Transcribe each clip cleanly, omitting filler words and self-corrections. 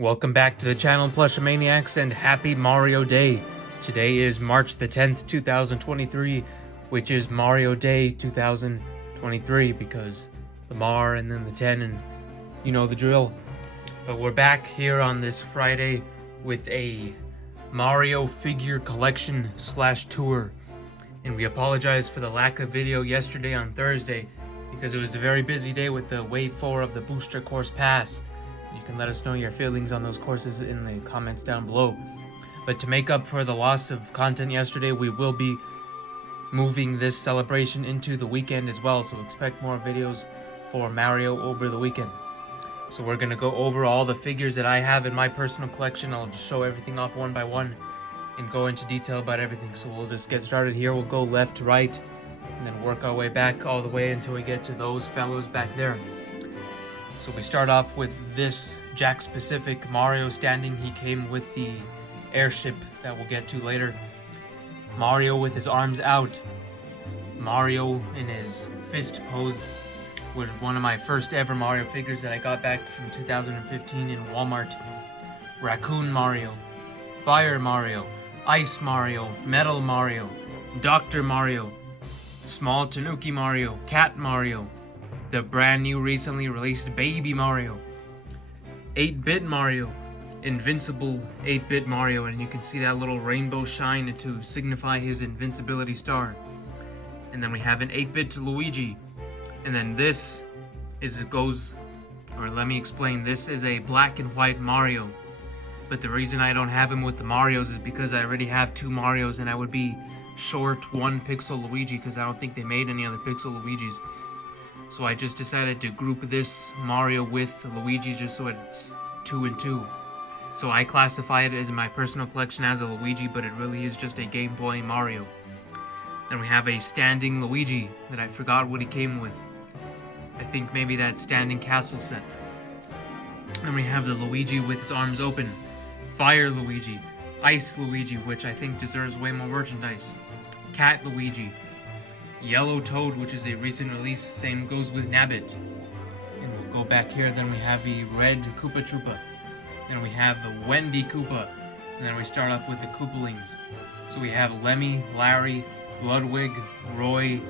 Welcome back to the channel, Plushomaniacs, and happy Mario Day. Today is March the 10th, 2023, which is Mario Day 2023 because the Mar and then the 10 and you know the drill. But we're back here on this Friday with a Mario figure collection / tour. And we apologize for the lack of video yesterday on Thursday because it was a very busy day with the Wave 4 of the Booster Course Pass. You can let us know your feelings on those courses in the comments down below. But to make up for the loss of content yesterday, we will be moving this celebration into the weekend as well, so expect more videos for Mario over the weekend. So we're going to go over all the figures that I have in my personal collection. I'll just show everything off one by one and go into detail about everything. So we'll just get started here. We'll go left to right and then work our way back all the way until we get to those fellows back there. So we start off with this Jakks-specific Mario standing. He came with the airship that we'll get to later. Mario with his arms out. Mario in his fist pose was one of my first ever Mario figures that I got back from 2015 in Walmart. Raccoon Mario, Fire Mario, Ice Mario, Metal Mario, Dr. Mario, Small Tanuki Mario, Cat Mario, the brand new recently released Baby Mario, 8-bit Mario, Invincible 8-bit Mario, and you can see that little rainbow shine to signify his invincibility star. And then we have an 8-bit Luigi, and then this is let me explain, this is a black and white Mario. But the reason I don't have him with the Marios is because I already have 2 Marios and I would be short 1 Pixel Luigi because I don't think they made any other Pixel Luigis. So I just decided to group this Mario with Luigi just so it's 2 and 2. So I classify it as in my personal collection as a Luigi, but it really is just a Game Boy Mario. Then we have a standing Luigi that I forgot what he came with. I think maybe that standing castle set. Then we have the Luigi with his arms open. Fire Luigi. Ice Luigi, which I think deserves way more merchandise. Cat Luigi. Yellow Toad, which is a recent release, same goes with Nabbit. And we'll go back here, then we have the red Koopa Troopa. Then we have the Wendy Koopa. And then we start off with the Koopalings. So we have Lemmy, Larry, Ludwig, Roy,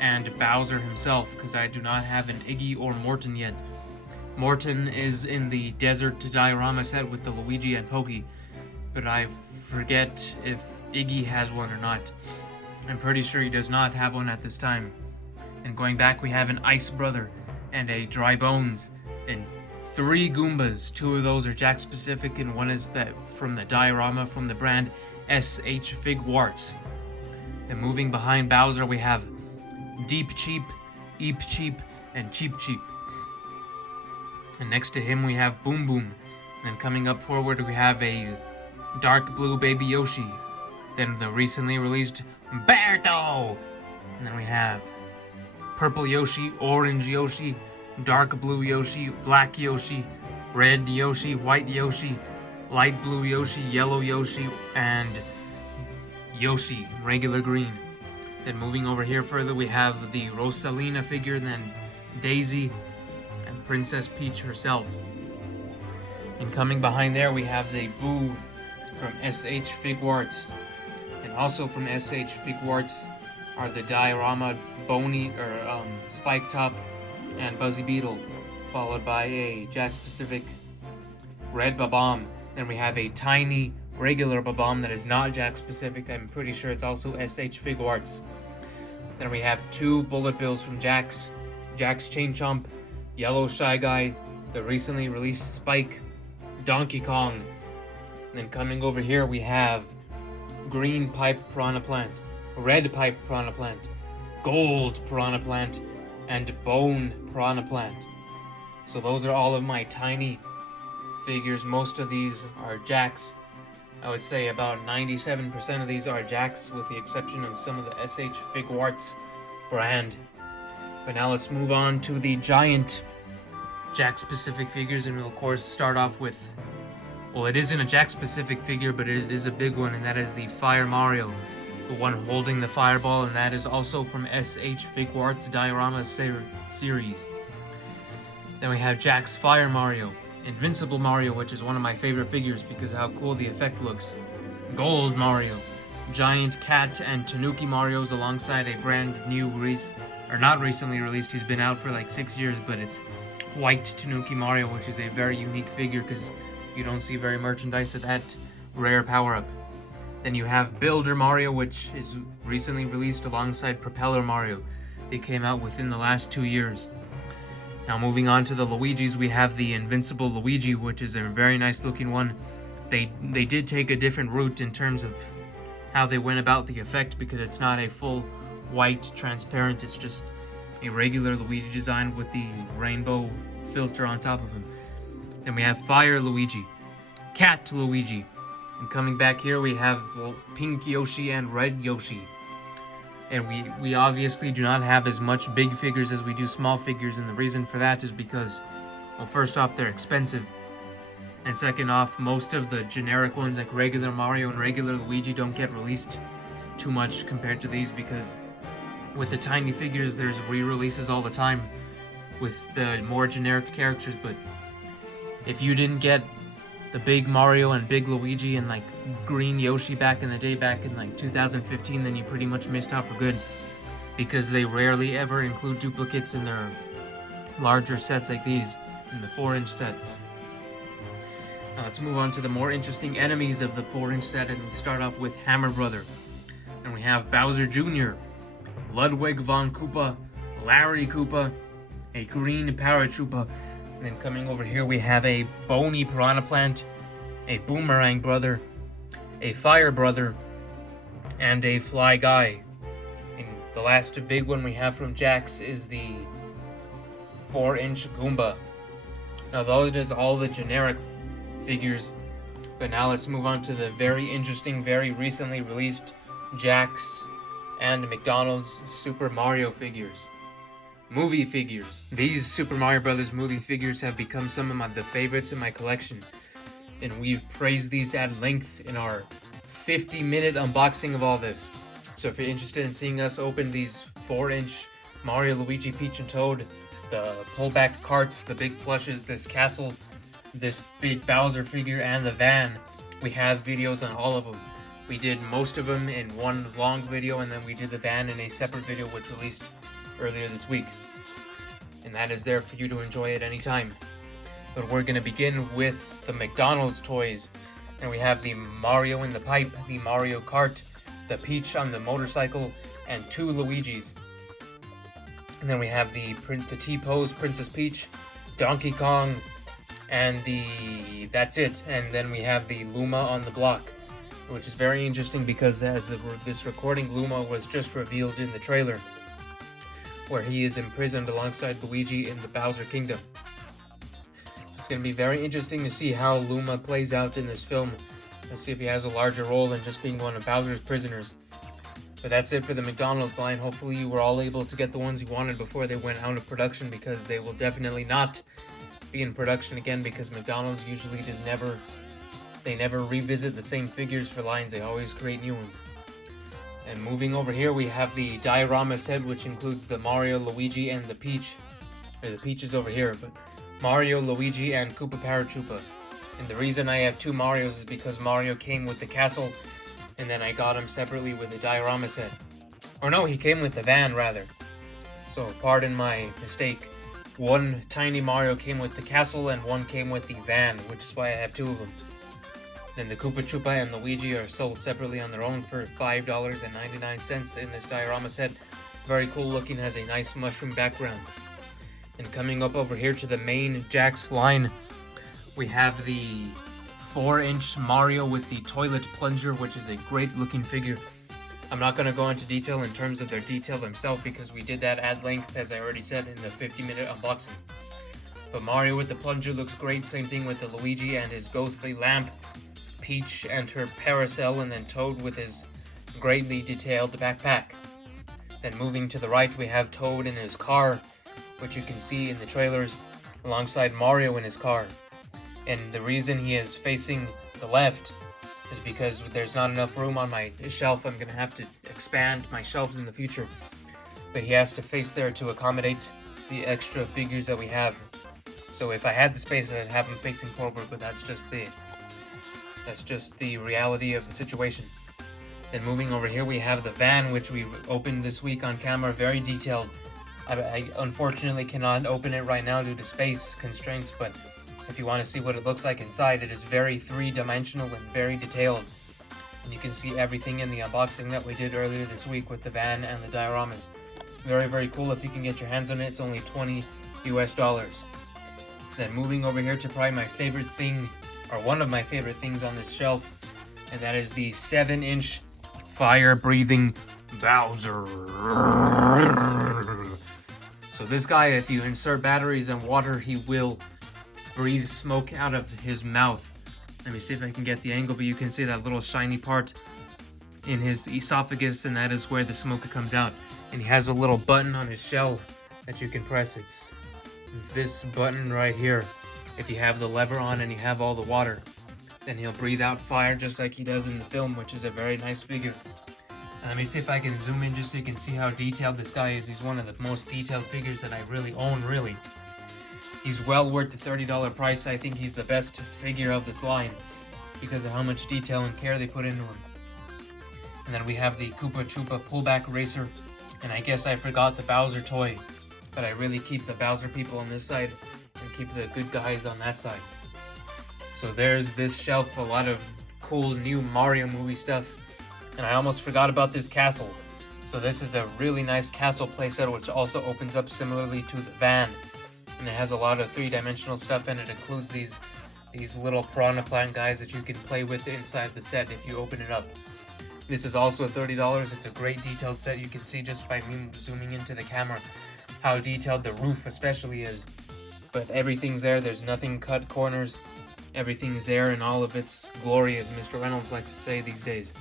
and Bowser himself, because I do not have an Iggy or Morton yet. Morton is in the Desert Diorama set with the Luigi and Pokey, but I forget if Iggy has one or not. I'm pretty sure he does not have one at this time. And going back, we have an Ice Brother and a Dry Bones and 3 Goombas. 2 of those are Jakks specific and one is from the diorama from the brand SH Figwarts. And moving behind Bowser, we have Deep Cheap, Eep Cheap, and Cheap Cheap. And next to him we have Boom Boom. And then coming up forward we have a Dark Blue Baby Yoshi. Then the recently released Berto! And then we have Purple Yoshi, Orange Yoshi, Dark Blue Yoshi, Black Yoshi, Red Yoshi, White Yoshi, Light Blue Yoshi, Yellow Yoshi, and Yoshi, regular green. Then moving over here further we have the Rosalina figure, then Daisy, and Princess Peach herself. And coming behind there we have the Boo from SH Figwarts. And also from SH Figwarts are the diorama Spike Top and Buzzy Beetle, followed by a Jakks-specific Red Bob-omb. Then we have a tiny regular Bob-omb that is not Jakks-specific. I'm pretty sure it's also SH Figwarts. Then we have 2 Bullet Bills from Jakks, Jakks Chain Chomp, Yellow Shy Guy, the recently released Spike, Donkey Kong. And then coming over here we have Green Pipe Piranha Plant, Red Pipe Piranha Plant, Gold Piranha Plant, and Bone Piranha Plant. So those are all of my tiny figures. Most of these are Jakks. I would say about 97% of these are Jakks, with the exception of some of the SH Figwarts brand. But now let's move on to the giant Jakks-specific figures, and we'll of course start off with, well, it isn't a Jakks-specific figure, but it is a big one, and that is the Fire Mario, the one holding the fireball, and that is also from SH Figwarts Diorama series. Then we have Jakks Fire Mario, Invincible Mario, which is one of my favorite figures because of how cool the effect looks. Gold Mario. Giant Cat and Tanuki Marios alongside a brand new not recently released, he's been out for like 6 years, but it's White Tanuki Mario, which is a very unique figure because you don't see very merchandise of that rare power-up. Then you have Builder Mario, which is recently released alongside Propeller Mario. They came out within the last 2 years. Now moving on to the Luigis, we have the Invincible Luigi, which is a very nice looking one. They did take a different route in terms of how they went about the effect, because it's not a full white transparent, it's just a regular Luigi design with the rainbow filter on top of him. Then we have Fire Luigi, Cat Luigi, and coming back here we have Pink Yoshi and Red Yoshi. And we obviously do not have as much big figures as we do small figures, and the reason for that is because, well, first off, they're expensive, and second off, most of the generic ones like regular Mario and regular Luigi don't get released too much compared to these, because with the tiny figures there's re-releases all the time with the more generic characters. But if you didn't get the big Mario and big Luigi and like green Yoshi back in the day, back in like 2015, then you pretty much missed out for good, because they rarely ever include duplicates in their larger sets like these, in the 4-inch sets. Now let's move on to the more interesting enemies of the 4-inch set, and we start off with Hammer Brother. And we have Bowser Jr., Ludwig von Koopa, Larry Koopa, a green Paratroopa, and then coming over here we have a bony Piranha Plant, a Boomerang Brother, a Fire Brother, and a Fly Guy. And the last big one we have from Jax is the 4-inch Goomba. Now those is all the generic figures, but now let's move on to the very interesting, very recently released Jax and McDonald's Super Mario figures. Movie figures. These Super Mario Bros. Movie figures have become some of the favorites in my collection, and we've praised these at length in our 50-minute unboxing of all this. So if you're interested in seeing us open these 4-inch Mario, Luigi, Peach, and Toad, the pullback carts, the big plushes, this castle, this big Bowser figure, and the van, we have videos on all of them. We did most of them in one long video, and then we did the van in a separate video which released earlier this week. And that is there for you to enjoy at any time. But we're going to begin with the McDonald's toys. And we have the Mario in the pipe, the Mario Kart, the Peach on the motorcycle, and 2 Luigis. And then we have the T-Pose Princess Peach, Donkey Kong, and that's it. And then we have the Luma on the block, which is very interesting because as this recording, Luma was just revealed in the trailer, where he is imprisoned alongside Luigi in the Bowser Kingdom. It's going to be very interesting to see how Luma plays out in this film, and see if he has a larger role than just being one of Bowser's prisoners. But that's it for the McDonald's line. Hopefully you were all able to get the ones you wanted before they went out of production, because they will definitely not be in production again, because McDonald's usually never revisit the same figures for lines. They always create new ones. And moving over here, we have the diorama set, which includes the Mario, Luigi, and the Peach. The Peach is over here, but Mario, Luigi, and Koopa Paratroopa. And the reason I have 2 Marios is because Mario came with the castle, and then I got him separately with the diorama set. Or no, he came with the van, rather. So, pardon my mistake. One tiny Mario came with the castle, and one came with the van, which is why I have 2 of them. Then the Koopa Troopa and Luigi are sold separately on their own for $5.99 in this diorama set. Very cool looking, has a nice mushroom background. And coming up over here to the main Jax line, we have the 4-inch Mario with the toilet plunger, which is a great looking figure. I'm not going to go into detail in terms of their detail themselves, because we did that at length, as I already said, in the 50-minute unboxing. But Mario with the plunger looks great, same thing with the Luigi and his ghostly lamp, Peach and her parasol, and then Toad with his greatly detailed backpack. Then moving to the right, we have Toad in his car, which you can see in the trailers, alongside Mario in his car. And the reason he is facing the left is because there's not enough room on my shelf. I'm going to have to expand my shelves in the future. But he has to face there to accommodate the extra figures that we have. So if I had the space, I'd have them facing forward, but that's just the reality of the situation. Then moving over here, we have the van, which we opened this week on camera, very detailed. I unfortunately cannot open it right now due to space constraints, but if you want to see what it looks like inside, it is very three-dimensional and very detailed. And you can see everything in the unboxing that we did earlier this week with the van and the dioramas. Very, very cool. If you can get your hands on it, it's only $20 US. Then moving over here to probably my favorite thing, or one of my favorite things on this shelf, and that is the 7-inch fire-breathing Bowser. So this guy, if you insert batteries and water, he will breathe smoke out of his mouth. Let me see if I can get the angle, but you can see that little shiny part in his esophagus, and that is where the smoke comes out. And he has a little button on his shell that you can press. It's this button right here. If you have the lever on and you have all the water, then he'll breathe out fire just like he does in the film, which is a very nice figure. And let me see if I can zoom in just so you can see how detailed this guy is. He's one of the most detailed figures that I really own, really. He's well worth the $30 price. I think he's the best figure of this line because of how much detail and care they put into him. And then we have the Koopa Troopa pullback racer. And I guess I forgot the Bowser toy, but I really keep the Bowser people on this side and keep the good guys on that side. So there's this shelf, a lot of cool new Mario movie stuff. And I almost forgot about this castle. So this is a really nice castle playset, which also opens up similarly to the van. And it has a lot of three-dimensional stuff, and it includes these little piranha plant guys that you can play with inside the set if you open it up. This is also $30. It's a great detailed set. You can see just by me zooming into the camera how detailed the roof especially is. But everything's there. There's nothing cut corners. Everything's there in all of its glory, as Mr. Reynolds likes to say these days.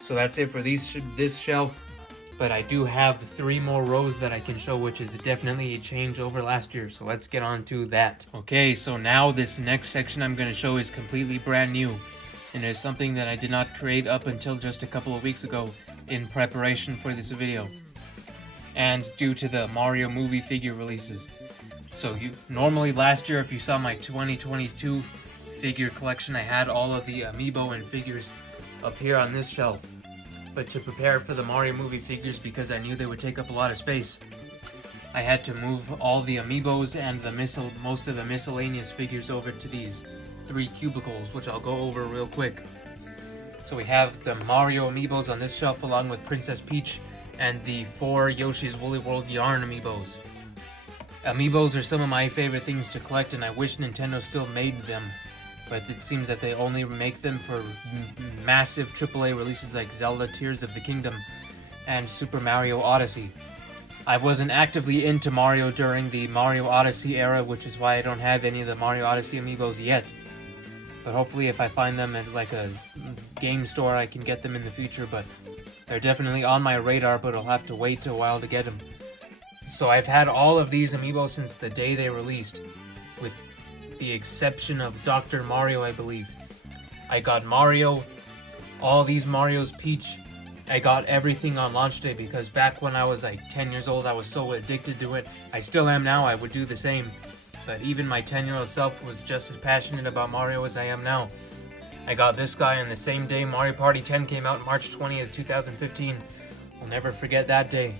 So that's it for this shelf. But I do have 3 more rows that I can show, which is definitely a change over last year. So let's get on to that. Okay, so now this next section I'm going to show is completely brand new. And it's something that I did not create up until just a couple of weeks ago in preparation for this video. And due to the Mario movie figure releases. So normally last year, if you saw my 2022 figure collection, I had all of the Amiibo and figures up here on this shelf. But to prepare for the Mario movie figures, because I knew they would take up a lot of space, I had to move all the Amiibos and most of the miscellaneous figures over to these 3 cubicles, which I'll go over real quick. So we have the Mario Amiibos on this shelf along with Princess Peach and the 4 Yoshi's Woolly World Yarn Amiibos. Amiibos are some of my favorite things to collect, and I wish Nintendo still made them. But it seems that they only make them for massive AAA releases like Zelda Tears of the Kingdom and Super Mario Odyssey. I wasn't actively into Mario during the Mario Odyssey era, which is why I don't have any of the Mario Odyssey Amiibos yet. But hopefully if I find them at like a game store, I can get them in the future. But they're definitely on my radar, but I'll have to wait a while to get them. So I've had all of these Amiibos since the day they released, with the exception of Dr. Mario, I believe. I got Mario, all these Marios, Peach. I got everything on launch day because back when I was like 10 years old, I was so addicted to it. I still am now, I would do the same. But even my 10-year-old self was just as passionate about Mario as I am now. I got this guy on the same day Mario Party 10 came out, March 20th, 2015. I'll never forget that day.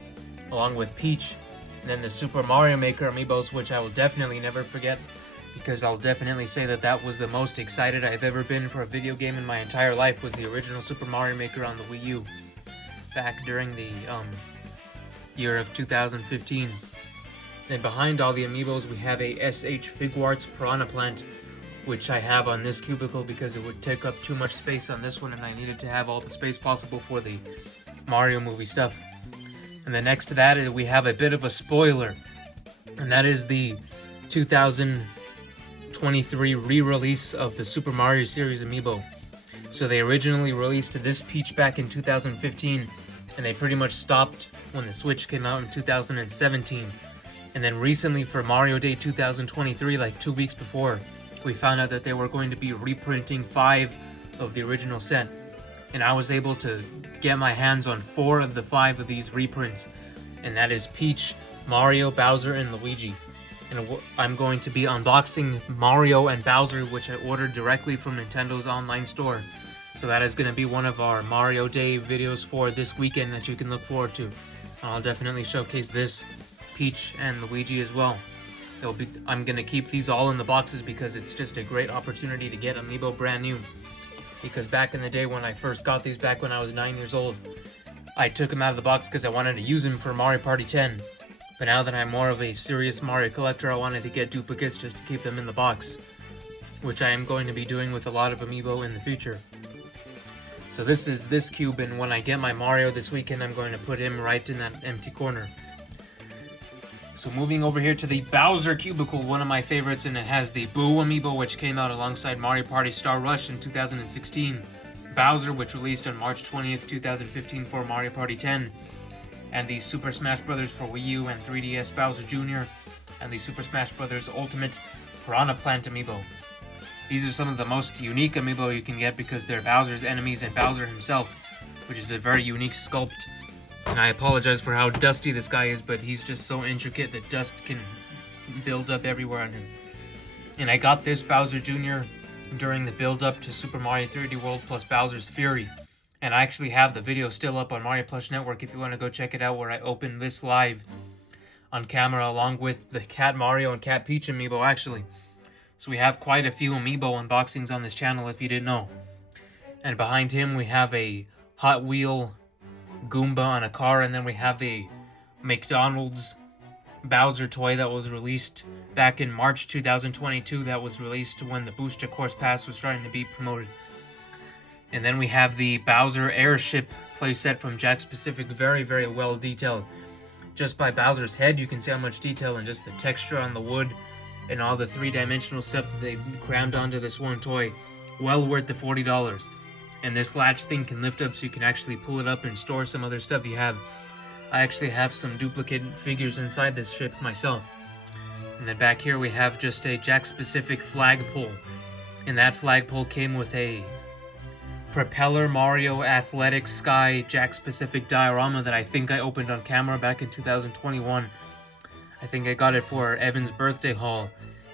Along with Peach, and then the Super Mario Maker Amiibos, which I will definitely never forget, because I'll definitely say that that was the most excited I've ever been for a video game in my entire life, was the original Super Mario Maker on the Wii U, back during the year of 2015. And behind all the Amiibos, we have a SH Figuarts Piranha Plant, which I have on this cubicle because it would take up too much space on this one, and I needed to have all the space possible for the Mario movie stuff. And then next to that, we have a bit of a spoiler, and that is the 2023 re-release of the Super Mario series Amiibo. So they originally released this Peach back in 2015, and they pretty much stopped when the Switch came out in 2017. And then recently for Mario Day 2023, like 2 weeks before, we found out that they were going to be reprinting 5 of the original set. And I was able to get my hands on 4 of the 5 of these reprints. And that is Peach, Mario, Bowser, and Luigi. and I'm going to be unboxing Mario and Bowser, which I ordered directly from Nintendo's online store. So that is going to be one of our Mario Day videos for this weekend that you can look forward to. I'll definitely showcase this, Peach, and Luigi as well. I'm going to keep these all in the boxes because it's just a great opportunity to get Amiibo brand new. Because back in the day when I first got these, back when I was 9 years old, I took them out of the box because I wanted to use them for Mario Party 10. But now that I'm more of a serious Mario collector, I wanted to get duplicates just to keep them in the box, which I am going to be doing with a lot of Amiibo in the future. So this is this cube, and when I get my Mario this weekend, I'm going to put him right in that empty corner. So moving over here to the Bowser Cubicle, one of my favorites, and it has the Boo Amiibo, which came out alongside Mario Party Star Rush in 2016. Bowser, which released on March 20th, 2015 for Mario Party 10. And the Super Smash Bros. For Wii U and 3DS Bowser Jr. And the Super Smash Bros. Ultimate Piranha Plant Amiibo. These are some of the most unique Amiibo you can get because they're Bowser's enemies and Bowser himself, which is a very unique sculpt. And I apologize for how dusty this guy is, but he's just so intricate that dust can build up everywhere on him. And I got this Bowser Jr. during the build-up to Super Mario 3D World plus Bowser's Fury. And I actually have the video still up on Mario Plush Network if you want to go check it out, where I opened this live on camera along with the Cat Mario and Cat Peach Amiibo, actually. So we have quite a few Amiibo unboxings on this channel if you didn't know. And behind him we have a Hot Wheel Goomba on a car, and then we have a McDonald's Bowser toy that was released back in March 2022 that was released when the Booster Course Pass was starting to be promoted. And then we have the Bowser Airship playset from Jakks Pacific, very, very well detailed. Just by Bowser's head, you can see how much detail and just the texture on the wood and all the three-dimensional stuff that they crammed onto this one toy. Well worth the $40. And this latch thing can lift up so you can actually pull it up and store some other stuff you have. I actually have some duplicate figures inside this ship myself. And then back here we have just a Jakks Pacific flagpole. And that flagpole came with a Propeller Mario Athletic Sky Jakks Pacific diorama that I think I opened on camera back in 2021. I think I got it for Evan's birthday haul,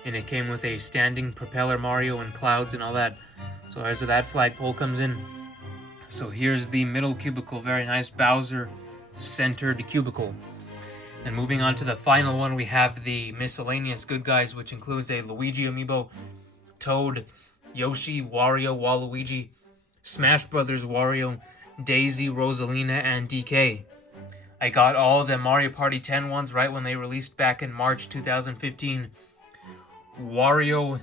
and it came with a standing Propeller Mario and clouds and all that. So as that flagpole comes in. So here's the middle cubicle, very nice Bowser centered cubicle. And moving on to the final one, we have the miscellaneous good guys, which includes a Luigi Amiibo, Toad, Yoshi, Wario, Waluigi, Smash Brothers Wario, Daisy, Rosalina, and DK. I got all of the Mario Party 10 ones right when they released back in March 2015. Wario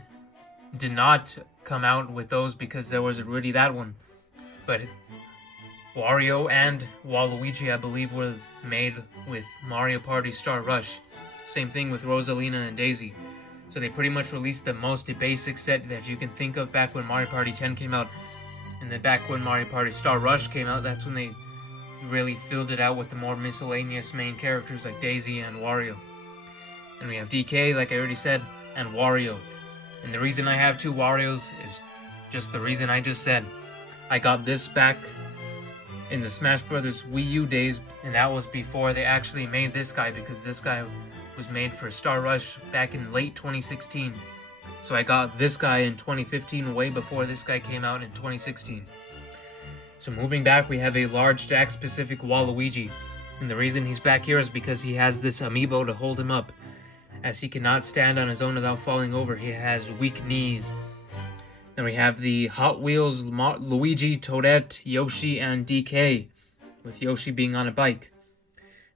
did not come out with those because there was already that one. But Wario and Waluigi, I believe, were made with Mario Party Star Rush. Same thing with Rosalina and Daisy. So they pretty much released the most basic set that you can think of back when Mario Party 10 came out. And then back when Mario Party Star Rush came out, that's when they really filled it out with the more miscellaneous main characters like Daisy and Wario. And we have DK, like I already said, and Wario. And the reason I have two Warios is just the reason I just said. I got this back in the Smash Bros. Wii U days, and that was before they actually made this guy, because this guy was made for Star Rush back in late 2016. So I got this guy in 2015, way before this guy came out in 2016. So moving back, we have a large Jakks Pacific Waluigi. And the reason he's back here is because he has this Amiibo to hold him up. As he cannot stand on his own without falling over, he has weak knees. Then we have the Hot Wheels Luigi, Toadette, Yoshi, and DK, with Yoshi being on a bike.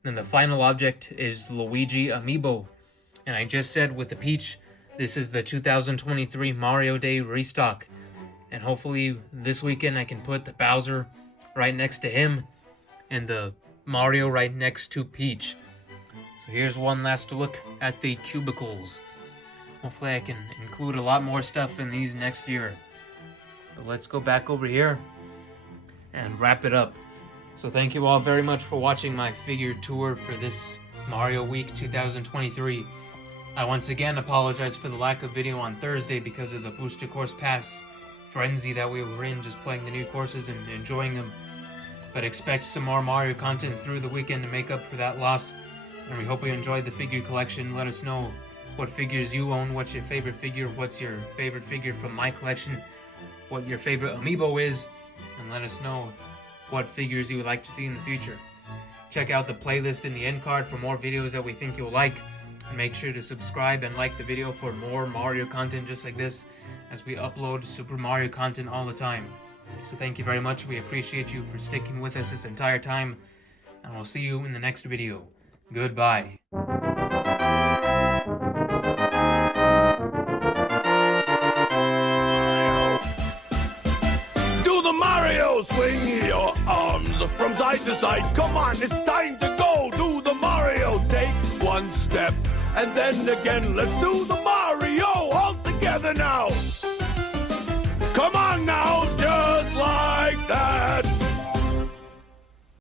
Then the final object is Luigi Amiibo. And I just said with the Peach, this is the 2023 Mario Day restock. And hopefully this weekend I can put the Bowser right next to him and the Mario right next to Peach. So here's one last look at the cubicles. Hopefully I can include a lot more stuff in these next year. But let's go back over here and wrap it up. So thank you all very much for watching my figure tour for this Mario Week 2023. I once again apologize for the lack of video on Thursday because of the Booster Course Pass frenzy that we were in, just playing the new courses and enjoying them. But expect some more Mario content through the weekend to make up for that loss. And we hope you enjoyed the figure collection. Let us know what figures you own, what's your favorite figure, what's your favorite figure from my collection, what your favorite Amiibo is, and let us know what figures you would like to see in the future. Check out the playlist in the end card for more videos that we think you'll like, and make sure to subscribe and like the video for more Mario content just like this, as we upload Super Mario content all the time. So thank you very much, we appreciate you for sticking with us this entire time, and we'll see you in the next video. Goodbye. Do the Mario! Swing your arms from side to side. Come on, it's time to go. Do the Mario. Take one step and then again. Let's do the Mario all together now. Come on now, just like that.